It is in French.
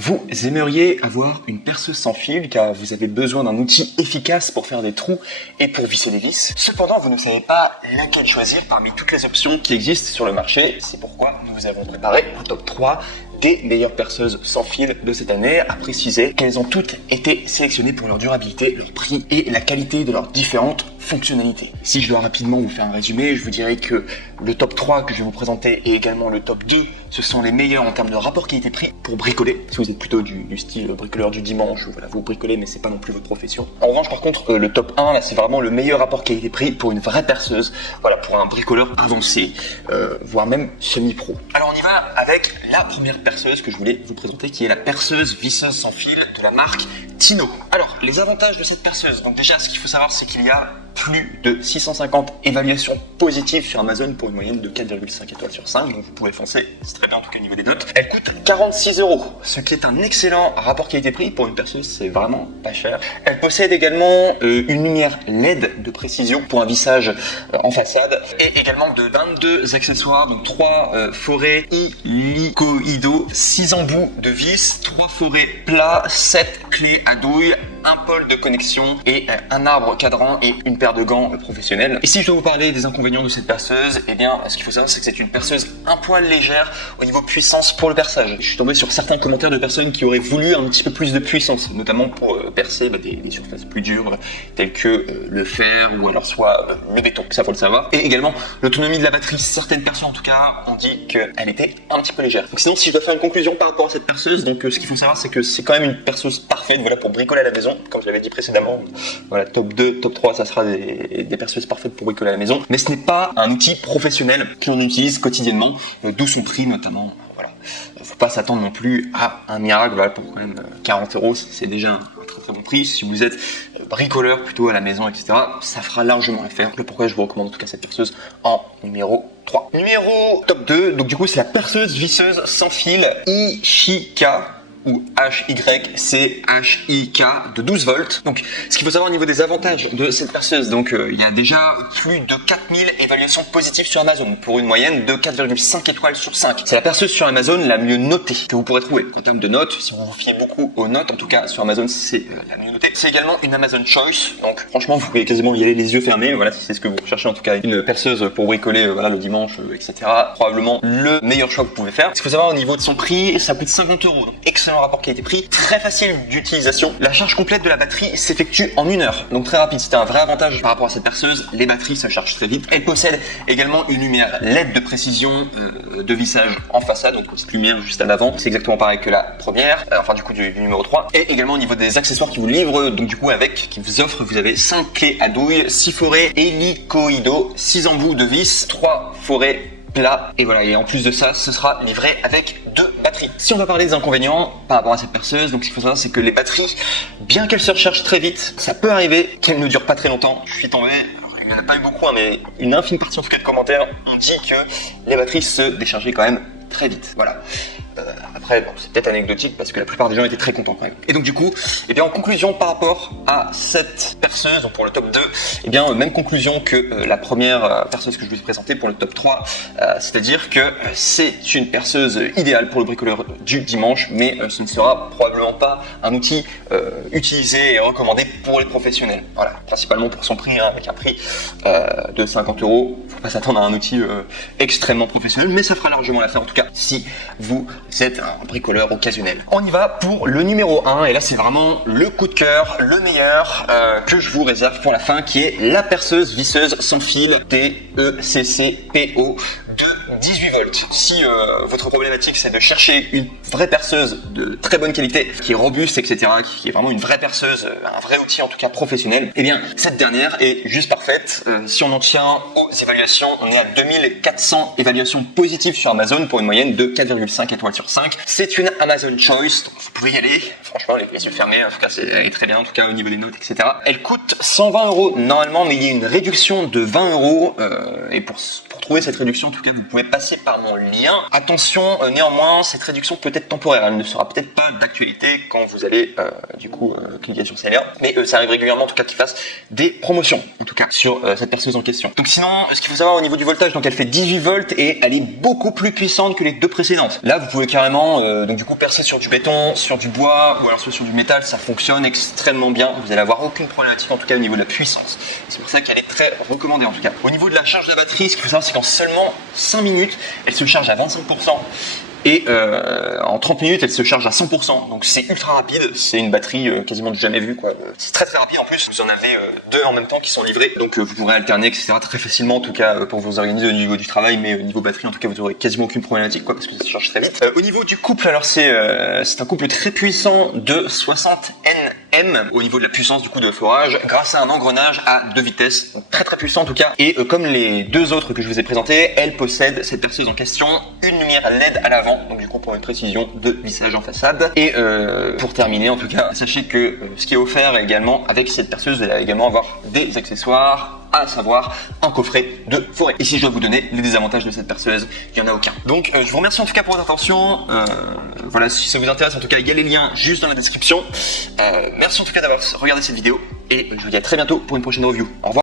Vous aimeriez avoir une perceuse sans fil car vous avez besoin d'un outil efficace pour faire des trous et pour visser les vis. Cependant, vous ne savez pas laquelle choisir parmi toutes les options qui existent sur le marché. C'est pourquoi nous vous avons préparé un top 3 des meilleures perceuses sans fil de cette année, à préciser qu'elles ont toutes été sélectionnées pour leur durabilité, leur prix et la qualité de leurs différentes fonctionnalités. Si je dois rapidement vous faire un résumé, je vous dirais que le top 3 que je vais vous présenter et également le top 2, ce sont les meilleurs en termes de rapport qualité-prix pour bricoler. Si vous êtes plutôt du style bricoleur du dimanche, voilà, vous bricolez mais c'est pas non plus votre profession. En revanche, par contre, le top 1, là, c'est vraiment le meilleur rapport qualité-prix pour une vraie perceuse, voilà, pour un bricoleur avancé, voire même semi-pro. Alors on y va avec la première perceuse que je voulais vous présenter, qui est la perceuse visseuse sans fil de la marque Tino. Alors, les avantages de cette perceuse, donc déjà, ce qu'il faut savoir, c'est qu'il y a plus de 650 évaluations positives sur Amazon pour une moyenne de 4,5 étoiles sur 5, donc vous pouvez foncer, c'est très bien en tout cas au niveau des notes. Elle coûte 46 €, ce qui est un excellent rapport qualité-prix pour une perceuse, c'est vraiment pas cher. Elle possède également une lumière LED de précision pour un vissage en façade et également de 22 accessoires, donc 3 forêts hélicoïdaux, 6 embouts de vis, 3 forêts plats, 7 clés à douille, un pôle de connexion et un arbre cadran et une paire de gants professionnels. Et si je dois vous parler des inconvénients de cette perceuse, eh bien ce qu'il faut savoir, c'est que c'est une perceuse un poil légère au niveau puissance pour le perçage. Je suis tombé sur certains commentaires de personnes qui auraient voulu un petit peu plus de puissance, notamment pour percer des surfaces plus dures telles que le fer ou alors soit le béton, ça faut le savoir. Et également l'autonomie de la batterie, certaines personnes en tout cas ont dit qu'elle était un petit peu légère. Donc sinon, si je dois faire une conclusion par rapport à cette perceuse, donc ce qu'il faut savoir, c'est que c'est quand même une perceuse parfaite, voilà, pour bricoler à la maison. Comme je l'avais dit précédemment, voilà, top 2, top 3, ça sera des perceuses parfaites pour bricoler à la maison. Mais ce n'est pas un outil professionnel que l'on utilise quotidiennement, d'où son prix notamment. Voilà. Faut pas s'attendre non plus à un miracle, voilà, pour quand même 40 €, c'est déjà un très très bon prix. Si vous êtes bricoleur plutôt à la maison, etc., ça fera largement l'affaire. C'est pourquoi je vous recommande en tout cas cette perceuse en numéro 3. Numéro top 2, donc du coup c'est la perceuse visseuse sans fil Ishika, ou HYCHIK de 12 volts. Donc, ce qu'il faut savoir au niveau des avantages de cette perceuse, donc il y a déjà plus de 4000 évaluations positives sur Amazon pour une moyenne de 4,5 étoiles sur 5. C'est la perceuse sur Amazon la mieux notée que vous pourrez trouver en termes de notes. Si vous vous fiez beaucoup aux notes, en tout cas sur Amazon, c'est la mieux notée. C'est également une Amazon Choice. Donc, franchement, vous pouvez quasiment y aller les yeux fermés. Voilà, si c'est ce que vous recherchez, en tout cas, une perceuse pour bricoler, voilà, le dimanche, etc. Probablement le meilleur choix que vous pouvez faire. Ce qu'il faut savoir au niveau de son prix, ça coûte 50 €. Donc, excellent rapport qualité-prix, très facile d'utilisation. La charge complète de la batterie s'effectue en 1 heure, donc très rapide. C'était un vrai avantage par rapport à cette perceuse. Les batteries, ça charge très vite. Elle possède également une lumière LED de précision de vissage en façade, donc cette lumière juste à l'avant, c'est exactement pareil que la première, enfin du coup du numéro 3. Et également au niveau des accessoires qui vous livrent, donc du coup qui vous offrent, vous avez 5 clés à douille, 6 forêts hélicoïdaux, 6 embouts de vis, 3 forêts plat, et voilà, et en plus de ça, ce sera livré avec 2 batteries. Si on va parler des inconvénients par rapport à cette perceuse, donc ce qu'il faut savoir, c'est que les batteries, bien qu'elles se rechargent très vite, ça peut arriver qu'elles ne durent pas très longtemps. Je suis tombé, alors, il n'y en a pas eu beaucoup, hein, mais une infime partie en tout cas de commentaires ont dit que les batteries se déchargeaient quand même très vite. Voilà. Après, bon, c'est peut-être anecdotique parce que la plupart des gens étaient très contents quand même. Et donc du coup, eh bien en conclusion par rapport à cette perceuse, donc pour le top 2, eh bien même conclusion que la première perceuse que je vous ai présentée pour le top 3, c'est-à-dire que c'est une perceuse idéale pour le bricoleur du dimanche, mais ce ne sera probablement pas un outil utilisé et recommandé pour les professionnels. Voilà, principalement pour son prix, hein, avec un prix de 50 €. Faut pas s'attendre à un outil extrêmement professionnel, mais ça fera largement l'affaire en tout cas si vous êtes un bricoleur occasionnel. On y va pour le numéro 1, et là c'est vraiment le coup de cœur, le meilleur que je vous réserve pour la fin, qui est la perceuse visseuse sans fil DECCPO de 18 volts. Si votre problématique c'est de chercher une vraie perceuse de très bonne qualité, qui est robuste, etc., qui est vraiment une vraie perceuse, un vrai outil en tout cas professionnel, eh bien cette dernière est juste parfaite. Si on en tient aux évaluations, on est à 2400 évaluations positives sur Amazon pour une moyenne de 4,5 étoiles sur 5. C'est une Amazon Choice, donc vous pouvez y aller. Franchement, les yeux fermés, en tout cas, elle est très bien, en tout cas au niveau des notes, etc. Elle coûte 120 € normalement, mais il y a une réduction de 20 € et pour trouver cette réduction, en tout cas vous pouvez passer par mon lien. Attention, néanmoins, cette réduction peut être temporaire, elle ne sera peut-être pas d'actualité quand vous allez cliquer sur ces liens, mais ça arrive régulièrement en tout cas qu'ils fassent des promotions, en tout cas sur cette perceuse en question. Donc sinon, ce qu'il faut savoir au niveau du voltage, donc elle fait 18 volts et elle est beaucoup plus puissante que les deux précédentes. Là, vous pouvez carrément percer sur du béton, sur du bois ou alors sur du métal, ça fonctionne extrêmement bien. Vous allez avoir aucune problématique en tout cas au niveau de la puissance. C'est pour ça qu'elle est très recommandée en tout cas. Au niveau de la charge de la batterie, ce qu'il faut savoir, c'est qu'en seulement 5 minutes, elle se charge à 25%. Et en 30 minutes, elle se charge à 100%. Donc c'est ultra rapide. C'est une batterie quasiment du jamais vu, quoi. C'est très très rapide. En plus, vous en avez deux en même temps qui sont livrés. Donc vous pourrez alterner, etc. très facilement, en tout cas pour vous organiser au niveau du travail. Mais au niveau batterie, en tout cas, vous aurez quasiment aucune problématique, quoi, parce que ça se charge très vite. Au niveau du couple, alors c'est un couple très puissant de 60 Nm au niveau de la puissance du coup de forage, grâce à un engrenage à 2 vitesses. Donc, très très puissant en tout cas. Et comme les deux autres que je vous ai présentés, elle possède, cette perceuse en question, une lumière LED à l'avant. Donc du coup pour une précision de lissage en façade. Et pour terminer en tout cas, sachez que ce qui est offert également avec cette perceuse, vous allez également avoir des accessoires, à savoir un coffret de forêt. Et si je dois vous donner les désavantages de cette perceuse, il n'y en a aucun. Donc je vous remercie en tout cas pour votre attention. Voilà, si ça vous intéresse en tout cas, il y a les liens juste dans la description. Merci en tout cas d'avoir regardé cette vidéo et je vous dis à très bientôt pour une prochaine review. Au revoir.